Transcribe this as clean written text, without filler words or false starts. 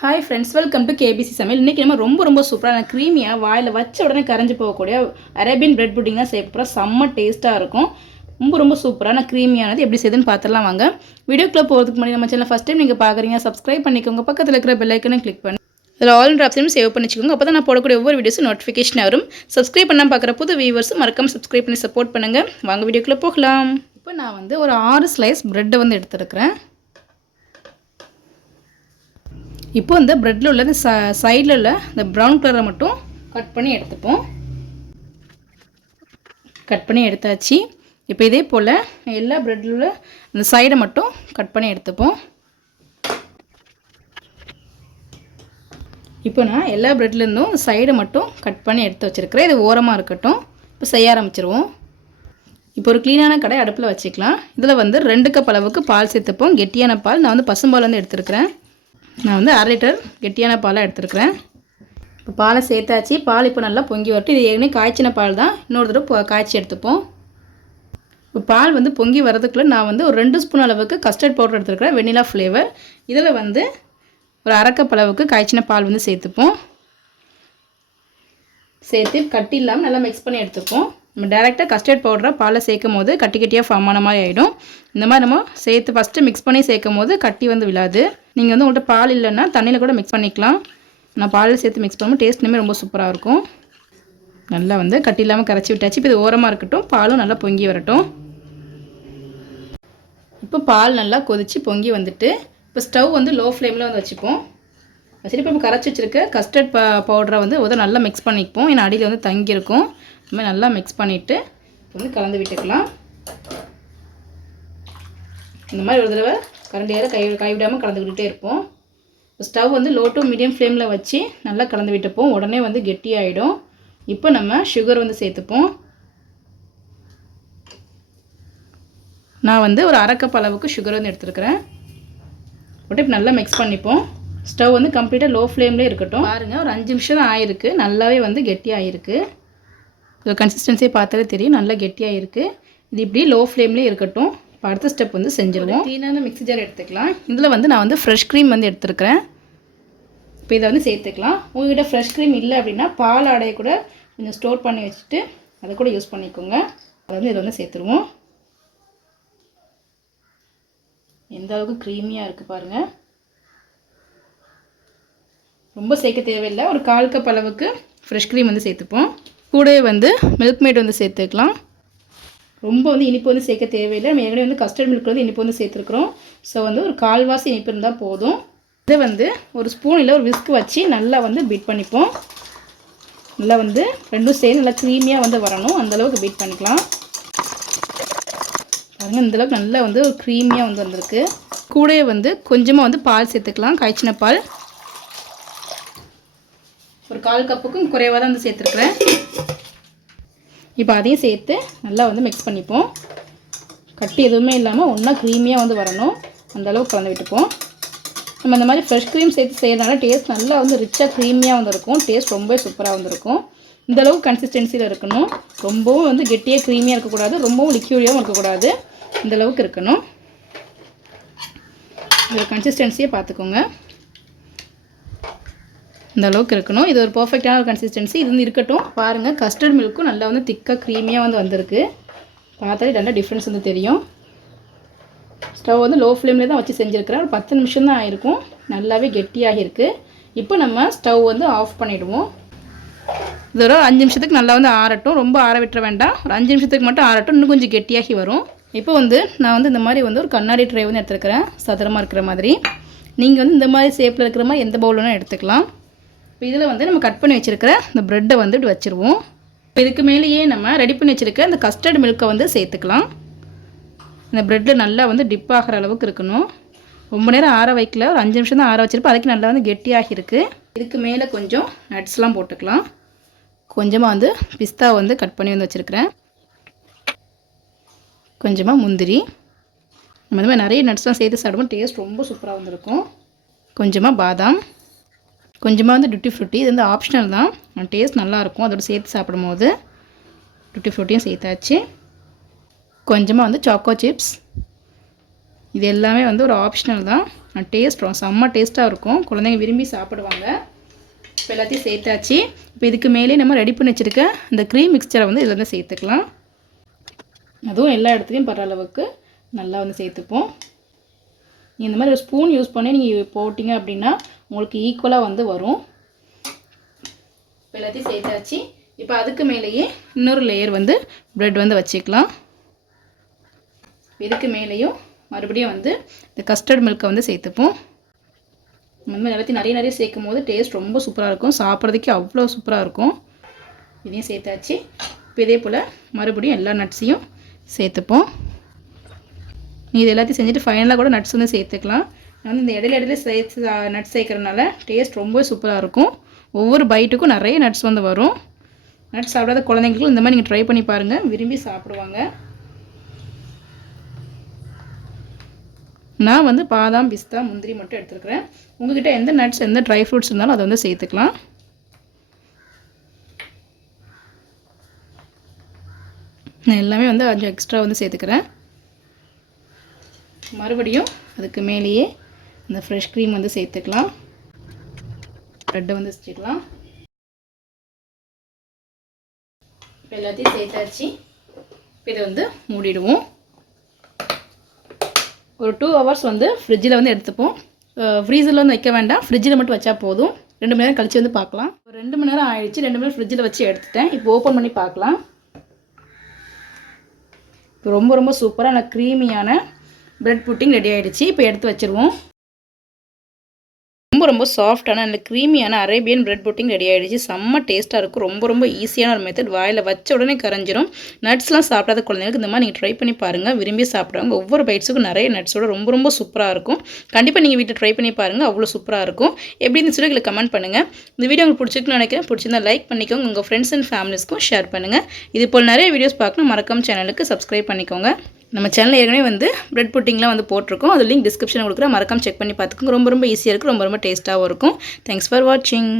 Hi friends, welcome to KBC சமையல். இன்றைக்கி நம்ம ரொம்ப சூப்பரான க்ரீமியாக வாயில் வச்ச உடனே கரைஞ்சி போகக்கூடிய அரேபியன் பிரெட் புட்டிங் தான் சேர்க்க போகிறோம். செம்ம டேஸ்ட்டாக இருக்கும். ரொம்ப சூப்பரான க்ரீமியானது எப்படி செய்யுதுன்னு பார்த்துடலாம் வாங்க. வீடியோக்குள்ளே போகிறதுக்கு முன்னாடி நம்ம சேனல் ஃபஸ்ட் டைம் நீங்கள் பார்க்குறீங்க, சப்ஸ்கிரைப் பண்ணிக்கோங்க. பக்கத்தில் இருக்கிற பெல் ஐக்கனை கிளிக் பண்ணி அதில் ஆல் ஆப்ஷனும் சேவ் பண்ணிக்கோங்க. அப்போ தான் நான் போடக்கூடிய ஒவ்வொரு வீடியோஸும் நோட்டிஃபிகேஷன் வரும். சப்ஸ்கிரைப் பண்ணால் பார்க்குற புது வியூவர்ஸும் மறக்காம சப்ஸ்கிரைப் பண்ணி சப்போர்ட் பண்ணுங்கள். வாங்க வீடியோக்குள்ளே போகலாம். இப்போ நான் ஒரு 6 ஸ்லைஸ் ப்ரெட்டை எடுத்துருக்கிறேன். இப்போ இந்த ப்ரெட்டில் உள்ள சைடில் உள்ள இந்த ப்ரௌன் கலரை மட்டும் கட் பண்ணி எடுத்துப்போம். கட் பண்ணி எடுத்தாச்சு. இப்போ இதே போல் எல்லா ப்ரெட்டில் உள்ள இந்த சைடை மட்டும் கட் பண்ணி எடுத்துப்போம். இப்போ நான் எல்லா ப்ரெட்லேருந்தும் சைடை மட்டும் கட் பண்ணி எடுத்து வச்சுருக்கிறேன். இது ஓரமாக இருக்கட்டும். இப்போ செய்ய ஆரம்பிச்சிருவோம். இப்போ ஒரு க்ளீனான கடை அடுப்பில் வச்சுக்கலாம். இதில் 2 கப் அளவுக்கு பால் சேர்த்துப்போம். கெட்டியான பால். நான் பசும்பால் எடுத்துருக்கிறேன். நான் 1/2 லிட்டர் கெட்டியான பாலாக எடுத்துருக்கிறேன். இப்போ பாலை சேர்த்தாச்சு. பால் இப்போ நல்லா பொங்கி வரட்டும். இது ஏற்கனவே காய்ச்சின பால் தான். இன்னொரு தடவை காய்ச்சி எடுத்துப்போம். இப்போ பால் பொங்கி வரதுக்குள்ளே நான் ஒரு 2 ஸ்பூன் அளவுக்கு கஸ்டர்ட் பவுடர் எடுத்துருக்கிறேன், வெண்ணிலா ஃப்ளேவர். இதில் ஒரு 1/2 கப் அளவுக்கு காய்ச்சின பால் சேர்த்துப்போம். சேர்த்து கட்டி இல்லாமல் நல்லா மிக்ஸ் பண்ணி எடுத்துப்போம். நம்ம டேரெக்டாக கஸ்டர்ட் பவுடரை பாலை சேர்க்கும் போது கட்டி கட்டியாக ஃபார்ம் ஆன மாதிரி ஆகிடும். இந்த மாதிரி நம்ம சேர்த்து ஃபஸ்ட்டு மிக்ஸ் பண்ணி சேர்க்கும் போது கட்டி விழாது. நீங்கள் உங்கள்கிட்ட பால் இல்லைன்னா தண்ணியில் கூட மிக்ஸ் பண்ணிக்கலாம். நான் பாலில் சேர்த்து மிக்ஸ் பண்ணும்போது டேஸ்ட் இனிமேல் ரொம்ப சூப்பராக இருக்கும். நல்லா கட்டி இல்லாமல் கரைச்சி விட்டாச்சு. இப்போ இது ஓரமாக இருக்கட்டும். பாலும் நல்லா பொங்கி வரட்டும். இப்போ பால் நல்லா கொதித்து பொங்கி வந்துட்டு இப்போ ஸ்டவ் லோ ஃப்ளேமில் வச்சுப்போம். சரி, இப்போ கரைச்சி வச்சுருக்க கஸ்டர்ட் பவுடரை நல்லா மிக்ஸ் பண்ணிப்போம். ஏன்னா அடியில் தங்கியிருக்கும். இந்த மாதிரி நல்லா மிக்ஸ் பண்ணிவிட்டு கலந்து விட்டுக்கலாம். இந்த மாதிரி ஒரு தடவை கரண்டியால் கைவிடாமல் கலந்துக்கிட்டே இருப்போம். ஸ்டவ் லோ டு மீடியம் ஃப்ளேமில் வச்சு நல்லா கலந்து விட்டுப்போம். உடனே கெட்டியாகிடும். இப்போ நம்ம சுகர் சேர்த்துப்போம். நான் ஒரு 1/2 கப் அளவுக்கு சுகர் எடுத்துருக்கிறேன். போட்டு இப்போ நல்லா மிக்ஸ் பண்ணிப்போம். ஸ்டவ் கம்ப்ளீட்டாக லோ ஃப்ளேம்லேயே இருக்கட்டும். பாருங்கள், ஒரு 5 நிமிஷம் தான் ஆயிருக்கு. நல்லாவே கெட்டியாகிருக்கு. இது கன்சிஸ்டன்சியை பார்த்தாலே தெரியும், நல்லா கெட்டியாகிருக்கு. இது இப்படி லோ ஃப்ளேம்லேயே இருக்கட்டும். இப்போ அடுத்த ஸ்டெப் செஞ்சுருவோம். க்ளீனான மிக்ஸி ஜார் எடுத்துக்கலாம். இதில் நான் ஃப்ரெஷ் க்ரீம் எடுத்துருக்கிறேன். இப்போ இதை சேர்த்துக்கலாம். உங்கள்கிட்ட ஃப்ரெஷ் க்ரீம் இல்லை அப்படின்னா பால் ஆடையை கூட கொஞ்சம் ஸ்டோர் பண்ணி வச்சுட்டு அதை கூட யூஸ் பண்ணிக்கோங்க. அதை இதை சேர்த்துருவோம். எந்த அளவுக்கு க்ரீமியாக இருக்குது பாருங்கள். ரொம்ப சேர்க்க தேவையில்லை. ஒரு 1/4 கப் அளவுக்கு ஃப்ரெஷ் க்ரீம் சேர்த்துப்போம். கூடவே மில்க் மேட் சேர்த்துக்கலாம். ரொம்ப இனிப்பு சேர்க்க தேவையில்லை. நம்ம ஏற்கனவே கஸ்டர்ட் மில்க் இனிப்பு சேர்த்துருக்குறோம். ஸோ ஒரு 1/4 இனிப்பு இருந்தால் போதும். இதை ஒரு ஸ்பூனில் ஒரு விஸ்க் வச்சு நல்லா பீட் பண்ணிப்போம். நல்லா ரெண்டும் சேர்ந்து நல்லா க்ரீமியாக வரணும். அந்தளவுக்கு பீட் பண்ணிக்கலாம். பாருங்கள், இந்தளவுக்கு நல்லா ஒரு க்ரீமியாக வந்திருக்கு. கூடவே கொஞ்சமாக பால் சேர்த்துக்கலாம். காய்ச்சின பால் ஒரு 1/4 கப்புக்கும் குறைவாக தான் சேர்த்துருக்குறேன். இப்போ அதையும் சேர்த்து நல்லா மிக்ஸ் பண்ணிப்போம். கட்டி எதுவுமே இல்லாமல் ஒன்றா க்ரீமியாக வரணும். அந்தளவுக்கு கலந்து விட்டுப்போம். நம்ம இந்த மாதிரி ஃப்ரெஷ் க்ரீம் சேர்த்து செய்கிறதுனால டேஸ்ட் நல்லா ரிச்சாக க்ரீமியாக இருக்கும். டேஸ்ட் ரொம்ப சூப்பராக இருக்கும். இந்தளவுக்கு கன்சிஸ்டன்சியில் இருக்கணும். ரொம்பவும் கெட்டியாக க்ரீமியாக இருக்கக்கூடாது, ரொம்பவும் லிக்யூடியாகவும் இருக்கக்கூடாது. இந்தளவுக்கு இருக்கணும். இந்த கன்சிஸ்டன்சியை பார்த்துக்கோங்க. இந்த அளவுக்கு இருக்கணும். இது ஒரு பர்ஃபெக்டான ஒரு கன்சிஸ்டன்சி. இது இருக்கட்டும். பாருங்கள், கஸ்டர்ட் மில்க்கும் நல்லா திக்காக க்ரீமியாக வந்திருக்கு. பார்த்தாலே நல்லா டிஃப்ரென்ஸ் தெரியும். ஸ்டவ் லோ ஃப்ளேம்லேயே தான் வச்சு செஞ்சுருக்கிறேன். ஒரு 10 நிமிஷம் தான் ஆகிருக்கும். நல்லாவே கெட்டியாக இருக்குது. இப்போ நம்ம ஸ்டவ் ஆஃப் பண்ணிவிடுவோம். இது ஒரு 5 நிமிஷத்துக்கு நல்லா ஆறட்டும். ரொம்ப ஆற விட்டுற வேண்டாம். ஒரு 5 நிமிஷத்துக்கு மட்டும் ஆறட்டும். இன்னும் கொஞ்சம் கெட்டியாகி வரும். இப்போ நான் இந்த மாதிரி ஒரு கண்ணாடி ட்ரை எடுத்துருக்கிறேன், சதுரமாக இருக்கிற மாதிரி. நீங்கள் இந்த மாதிரி ஷேப்பில் இருக்கிற மாதிரி எந்த பவுலும் எடுத்துக்கலாம். இப்போ இதில் நம்ம கட் பண்ணி வச்சுருக்கிற இந்த ப்ரெட்டை இப்படி வச்சுருவோம். இப்போ இதுக்கு மேலேயே நம்ம ரெடி பண்ணி வச்சுருக்க இந்த கஸ்டர்ட் மில்க்கை சேர்த்துக்கலாம். இந்த ப்ரெட்டில் நல்லா டிப் ஆகிற அளவுக்கு இருக்கணும். ரொம்ப நேரம் ஆற வைக்கல, ஒரு 5 நிமிஷம் தான் ஆற வச்சுருப்போம். அதுக்கு நல்லா கெட்டியாகி இருக்குது. இதுக்கு மேலே கொஞ்சம் நட்ஸ்லாம் போட்டுக்கலாம். கொஞ்சமாக பிஸ்தா கட் பண்ணி வச்சுருக்கிறேன். கொஞ்சமாக முந்திரி. நம்ம இந்த மாதிரி நிறைய நட்ஸ்லாம் சேர்த்து சாப்பிடுவோம். டேஸ்ட் ரொம்ப சூப்பராக இருக்கும். கொஞ்சமாக பாதாம், கொஞ்சமாக டூட்டி ஃப்ரூட்டி. இது ஆப்ஷனல் தான், டேஸ்ட் நல்லாயிருக்கும். அதோட சேர்த்து சாப்பிடும்போது டூட்டி ஃப்ரூட்டியும் சேர்த்தாச்சு. கொஞ்சமாக சாக்கோ சிப்ஸ். இது எல்லாமே ஒரு ஆப்ஷனல் தான். டேஸ்ட் செம்ம டேஸ்ட்டாக இருக்கும், குழந்தைங்க விரும்பி சாப்பிடுவாங்க. இப்போ எல்லாத்தையும் சேர்த்தாச்சு. இப்போ இதுக்கு மேலே நம்ம ரெடி பண்ணி வச்சுருக்க இந்த க்ரீம் மிக்சரை வந்து இதில் வந்து சேர்த்துக்கலாம். அதுவும் எல்லா இடத்துலையும் படுற அளவுக்கு நல்லா வந்து சேர்த்துப்போம். இந்த மாதிரி ஒரு ஸ்பூன் யூஸ் பண்ணி நீங்கள் போட்டிங்க அப்படின்னா உங்களுக்கு ஈக்குவலாக வந்து வரும். இப்போ எல்லாத்தையும் சேர்த்தாச்சு. இப்போ அதுக்கு மேலேயே இன்னொரு லேயர் வந்து ப்ரெட் வந்து வச்சுக்கலாம். இதுக்கு மேலேயும் மறுபடியும் வந்து இந்த கஸ்டர்ட் மில்கை வந்து சேர்த்துப்போம். இந்த மாதிரி எல்லாத்தையும் நிறைய சேர்க்கும் போது டேஸ்ட் ரொம்ப சூப்பராக இருக்கும், சாப்பிட்றதுக்கு அவ்வளோ சூப்பராக இருக்கும். இதையும் சேர்த்தாச்சு. இப்போ இதே போல் மறுபடியும் எல்லா நட்ஸையும் சேர்த்துப்போம். இது எல்லாத்தையும் செஞ்சுட்டு ஃபைனலாக கூட நட்ஸ் வந்து சேர்த்துக்கலாம். நான் வந்து இந்த இடையில சேர்த்து நட்ஸ் சேர்க்குறதுனால டேஸ்ட் ரொம்ப சூப்பராக இருக்கும். ஒவ்வொரு பைட்டுக்கும் நிறைய நட்ஸ் வந்து வரும். நட்ஸ் சாப்பிடாத குழந்தைங்களுக்கு இந்த மாதிரி நீங்கள் ட்ரை பண்ணி பாருங்கள், விரும்பி சாப்பிடுவாங்க. நான் வந்து பாதாம், பிஸ்தா, முந்திரி மட்டும் எடுத்துருக்கிறேன். உங்கள்கிட்ட எந்த நட்ஸ் எந்த ட்ரை ஃப்ரூட்ஸ் இருந்தாலும் அதை வந்து சேர்த்துக்கலாம். நான் எல்லாமே வந்து கொஞ்சம் எக்ஸ்ட்ரா வந்து சேர்த்துக்கிறேன். மறுபடியும் அதுக்கு மேலேயே இந்த ஃப்ரெஷ் க்ரீம் வந்து சேர்த்துக்கலாம். ப்ரெட்டை வந்து வச்சுக்கலாம். இப்போ எல்லாத்தையும் சேர்த்தாச்சு. இப்போ இதை வந்து மூடிடுவோம். ஒரு 2 hours வந்து ஃப்ரிட்ஜில் வந்து எடுத்துப்போம். ஃப்ரீசரில் வந்து வைக்க வேண்டாம், ஃப்ரிட்ஜில் மட்டும் வச்சா போதும். 2 மணி நேரம் கழித்து வந்து பார்க்கலாம். ஒரு 2 மணி நேரம் ஆயிடுச்சு. 2 மணி நேரம் ஃப்ரிட்ஜில் வச்சு எடுத்துட்டேன். இப்போ ஓப்பன் பண்ணி பார்க்கலாம். இப்போ ரொம்ப சூப்பரான க்ரீமியான ப்ரெட் புட்டிங் ரெடி ஆகிடுச்சு. இப்போ எடுத்து வச்சுருவோம். ரொம்ப சாஃப்டான அந்த க்ரீமியான அரேபியன் ப்ரெட் புட்டிங் ரெடி ஆகிடுச்சு. செம்ம டேஸ்ட்டாக இருக்கும். ரொம்ப ஈஸியான ஒரு மெத்தட். வாயில் வச்ச உடனே கரைஞ்சிரும். நட்ஸ்லாம் சாப்பிடாத குழந்தைங்களுக்கு இந்த மாதிரி நீங்கள் ட்ரை பண்ணி பாருங்கள், விரும்பி சாப்பிடுவாங்க. ஒவ்வொரு பைட்ஸுக்கும் நிறைய நட்ஸோட ரொம்ப சூப்பராக இருக்கும். கண்டிப்பாக நீங்கள் வீட்டில் ட்ரை பண்ணி பாருங்கள், அவ்வளோ சூப்பராக இருக்கும். எப்படின்னு சொல்லி எங்களுக்கு கமெண்ட் பண்ணுங்கள். இந்த வீடியோ உங்களுக்கு பிடிச்சிருக்குன்னு நினைக்கிறேன். பிடிச்சிருந்தா லைக் பண்ணிக்கோங்க, உங்கள் ஃப்ரெண்ட்ஸ் அண்ட் ஃபேமிலிஸ்க்கும் ஷேர் பண்ணுங்கள். இது போல் நிறைய வீடியோஸ் பார்க்கணும், மறக்காம சேனலுக்கு சப்ஸ்கிரைப் பண்ணிக்கோங்க. நம்ம சேனலில் ஏற்கனவே வந்து ப்ரெட் புட்டிங்லாம் வந்து போட்டிருக்கோம். அது லிங்க் டிஸ்கிரிப்ஷனில் கொடுக்குறேன், மறக்காம செக் பண்ணி பார்த்துக்கோங்க. ரொம்ப ஈஸியாக இருக்குது, ரொம்ப டேஸ்ட்டாகவும் இருக்கும். தேங்க்ஸ் ஃபார் வாட்சிங்.